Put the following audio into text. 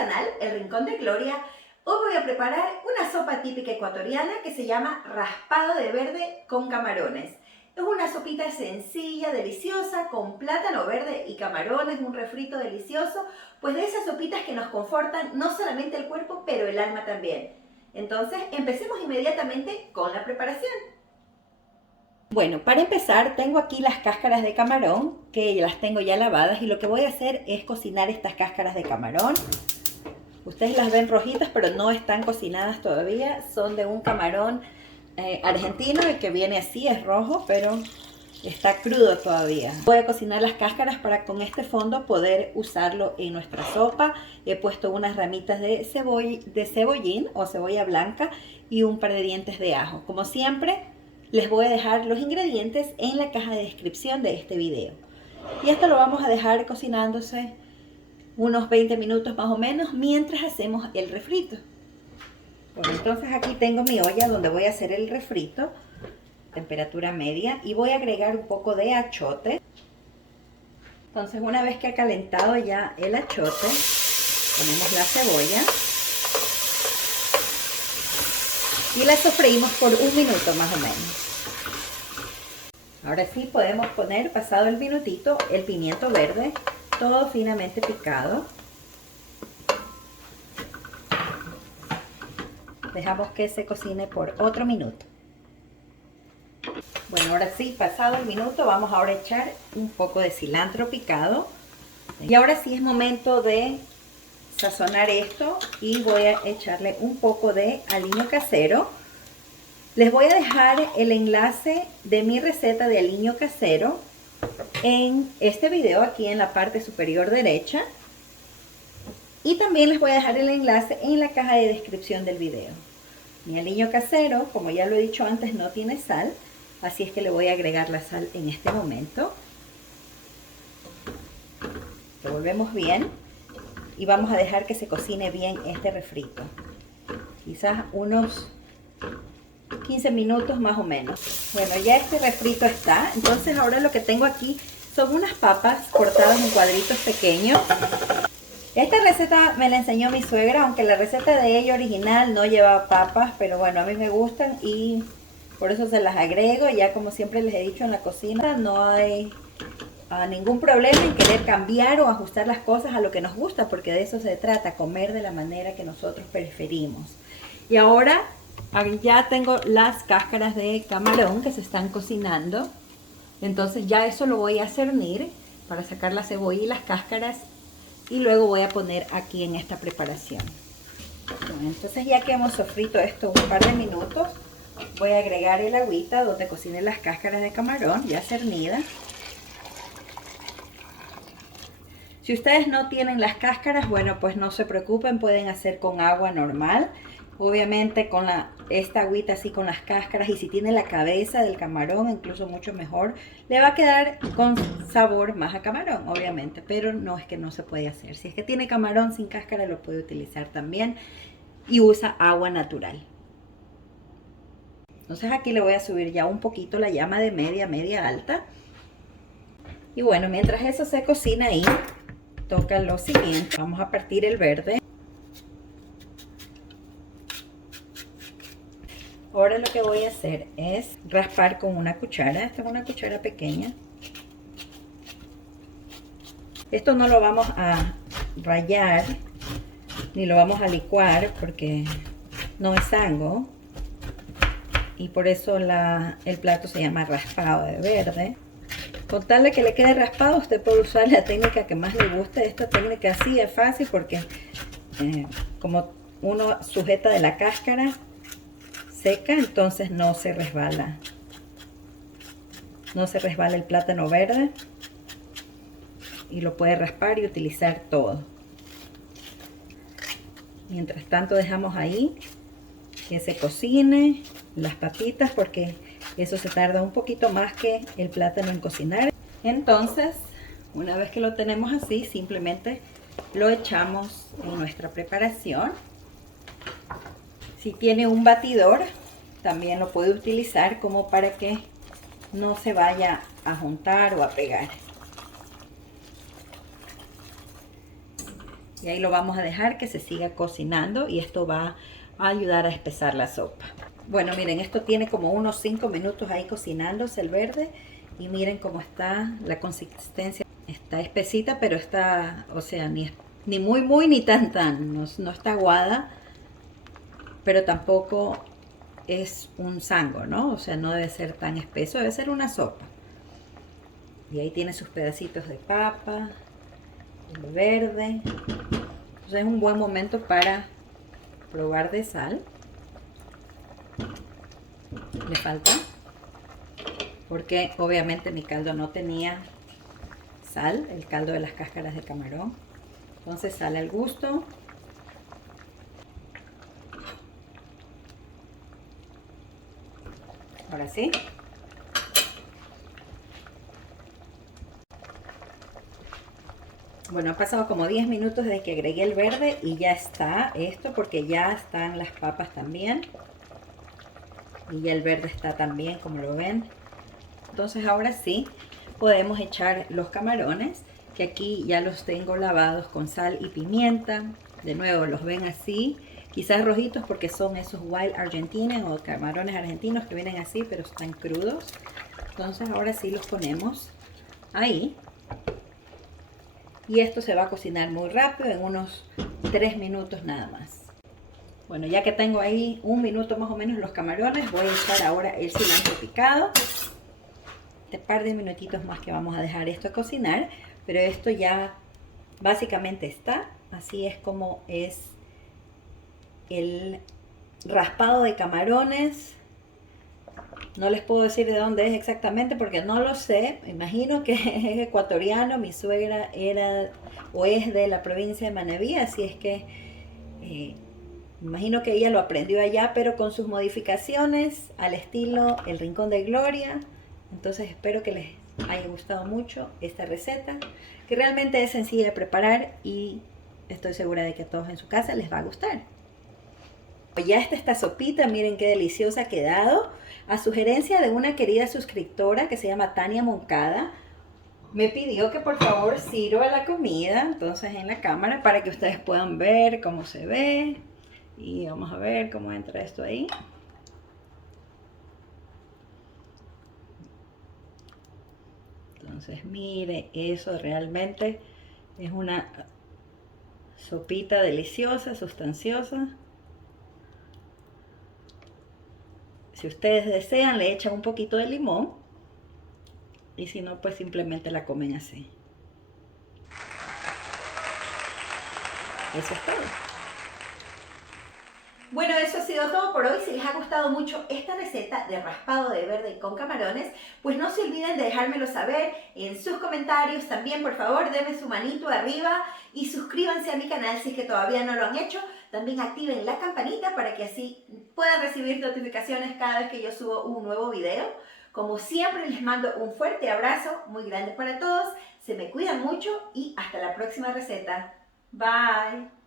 canal El Rincón de Gloria. Hoy voy a preparar una sopa típica ecuatoriana que se llama raspado de verde con camarones. Es una sopita sencilla, deliciosa, con plátano verde y camarones, un refrito delicioso, pues de esas sopitas que nos confortan no solamente el cuerpo, pero el alma también. Entonces, empecemos inmediatamente con la preparación. Bueno, para empezar tengo aquí las cáscaras de camarón, que las tengo ya lavadas, y lo que voy a hacer es cocinar estas cáscaras de camarón. Ustedes las ven rojitas, pero no están cocinadas todavía. Son de un camarón argentino, el que viene así, es rojo, pero está crudo todavía. Voy a cocinar las cáscaras para con este fondo poder usarlo en nuestra sopa. He puesto unas ramitas de cebollín o cebolla blanca y un par de dientes de ajo. Como siempre, les voy a dejar los ingredientes en la caja de descripción de este video. Y esto lo vamos a dejar cocinándose unos 20 minutos más o menos mientras hacemos el refrito. Bueno, entonces aquí tengo mi olla donde voy a hacer el refrito, temperatura media, y voy a agregar un poco de achote. Entonces, una vez que ha calentado ya el achote, ponemos la cebolla y la sofreímos por un minuto más o menos. Ahora sí podemos poner, pasado el minutito, el pimiento verde, todo finamente picado. Dejamos que se cocine por otro minuto. Bueno, ahora sí, pasado el minuto, vamos ahora a echar un poco de cilantro picado. Y ahora sí es momento de sazonar esto y voy a echarle un poco de aliño casero. Les voy a dejar el enlace de mi receta de aliño casero en este video, aquí en la parte superior derecha. Y también les voy a dejar el enlace en la caja de descripción del video. Mi aliño casero, como ya lo he dicho antes, no tiene sal, así es que le voy a agregar la sal en este momento. Revolvemos bien y vamos a dejar que se cocine bien este refrito. Quizás unos 15 minutos más o menos. Bueno, ya este refrito está. Entonces ahora lo que tengo aquí son unas papas cortadas en cuadritos pequeños. Esta receta me la enseñó mi suegra, aunque la receta de ella original no lleva papas, pero bueno, a mí me gustan y por eso se las agrego. Ya como siempre les he dicho, en la cocina no hay ningún problema en querer cambiar o ajustar las cosas a lo que nos gusta, porque de eso se trata, comer de la manera que nosotros preferimos. Y ahora ya tengo las cáscaras de camarón que se están cocinando. Entonces ya eso lo voy a cernir para sacar la cebolla y las cáscaras, y luego voy a poner aquí en esta preparación. Bueno, entonces ya que hemos sofrito esto un par de minutos, voy a agregar el agüita donde cocine las cáscaras de camarón ya cernidas. Si ustedes no tienen las cáscaras, bueno, pues no se preocupen, pueden hacer con agua normal. Obviamente con esta agüita así con las cáscaras, y si tiene la cabeza del camarón, incluso mucho mejor, le va a quedar con sabor más a camarón, obviamente, pero no es que no se puede hacer. Si es que tiene camarón sin cáscara, lo puede utilizar también, y usa agua natural. Entonces aquí le voy a subir ya un poquito la llama de media alta. Y bueno, mientras eso se cocina ahí, toca lo siguiente. Vamos a partir el verde. Ahora lo que voy a hacer es raspar con una cuchara. Esta es una cuchara pequeña. Esto no lo vamos a rallar ni lo vamos a licuar porque no es sango, y por eso el plato se llama raspado de verde. Con tal de que le quede raspado, usted puede usar la técnica que más le guste. Esta técnica sí es fácil porque como uno sujeta de la cáscara seca, entonces no se resbala el plátano verde, y lo puede raspar y utilizar todo. Mientras tanto dejamos ahí que se cocine las papitas, porque eso se tarda un poquito más que el plátano en cocinar. Entonces, una vez que lo tenemos así, simplemente lo echamos en nuestra preparación. Si tiene un batidor, también lo puede utilizar como para que no se vaya a juntar o a pegar. Y ahí lo vamos a dejar que se siga cocinando y esto va a ayudar a espesar la sopa. Bueno, miren, esto tiene como unos 5 minutos ahí cocinándose el verde y miren cómo está la consistencia. Está espesita, pero está, o sea, ni muy ni tan, no está aguada, pero tampoco es un sango, ¿no? O sea, no debe ser tan espeso, debe ser una sopa. Y ahí tiene sus pedacitos de papa, el verde. Entonces es un buen momento para probar de sal. Le falta, porque obviamente mi caldo no tenía sal, el caldo de las cáscaras de camarón. Entonces sal al gusto. Ahora sí. Bueno, ha pasado como 10 minutos desde que agregué el verde y ya está esto, porque ya están las papas también. Y ya el verde está también, como lo ven. Entonces ahora sí podemos echar los camarones, que aquí ya los tengo lavados con sal y pimienta. De nuevo los ven así, quizás rojitos porque son esos wild Argentinian o camarones argentinos que vienen así, pero están crudos. Entonces ahora sí los ponemos ahí. Y esto se va a cocinar muy rápido, en unos 3 minutos nada más. Bueno, ya que tengo ahí 1 minuto más o menos los camarones, voy a echar ahora el cilantro picado. Este par de minutitos más que vamos a dejar esto cocinar, pero esto ya básicamente está. Así es como es el raspado de camarones. No les puedo decir de dónde es exactamente porque no lo sé. Me imagino que es ecuatoriano. Mi suegra era o es de la provincia de Manabí, así es que me imagino que ella lo aprendió allá, pero con sus modificaciones al estilo El Rincón de Gloria. Entonces espero que les haya gustado mucho esta receta, que realmente es sencilla de preparar y estoy segura de que a todos en su casa les va a gustar. Ya está esta sopita, miren qué deliciosa ha quedado. A sugerencia de una querida suscriptora que se llama Tania Moncada, me pidió que por favor sirva la comida, entonces en la cámara, para que ustedes puedan ver cómo se ve. Y vamos a ver cómo entra esto ahí. Entonces mire, eso realmente es una sopita deliciosa, sustanciosa. Si ustedes desean, le echan un poquito de limón. Y si no, pues simplemente la comen así. Eso es todo. Bueno, eso ha sido todo por hoy. Si les ha gustado mucho esta receta de raspado de verde con camarones, pues no se olviden de dejármelo saber en sus comentarios. También, por favor, denme su manito arriba y suscríbanse a mi canal si es que todavía no lo han hecho. También activen la campanita para que así puedan recibir notificaciones cada vez que yo subo un nuevo video. Como siempre, les mando un fuerte abrazo muy grande para todos. Se me cuidan mucho y hasta la próxima receta. Bye.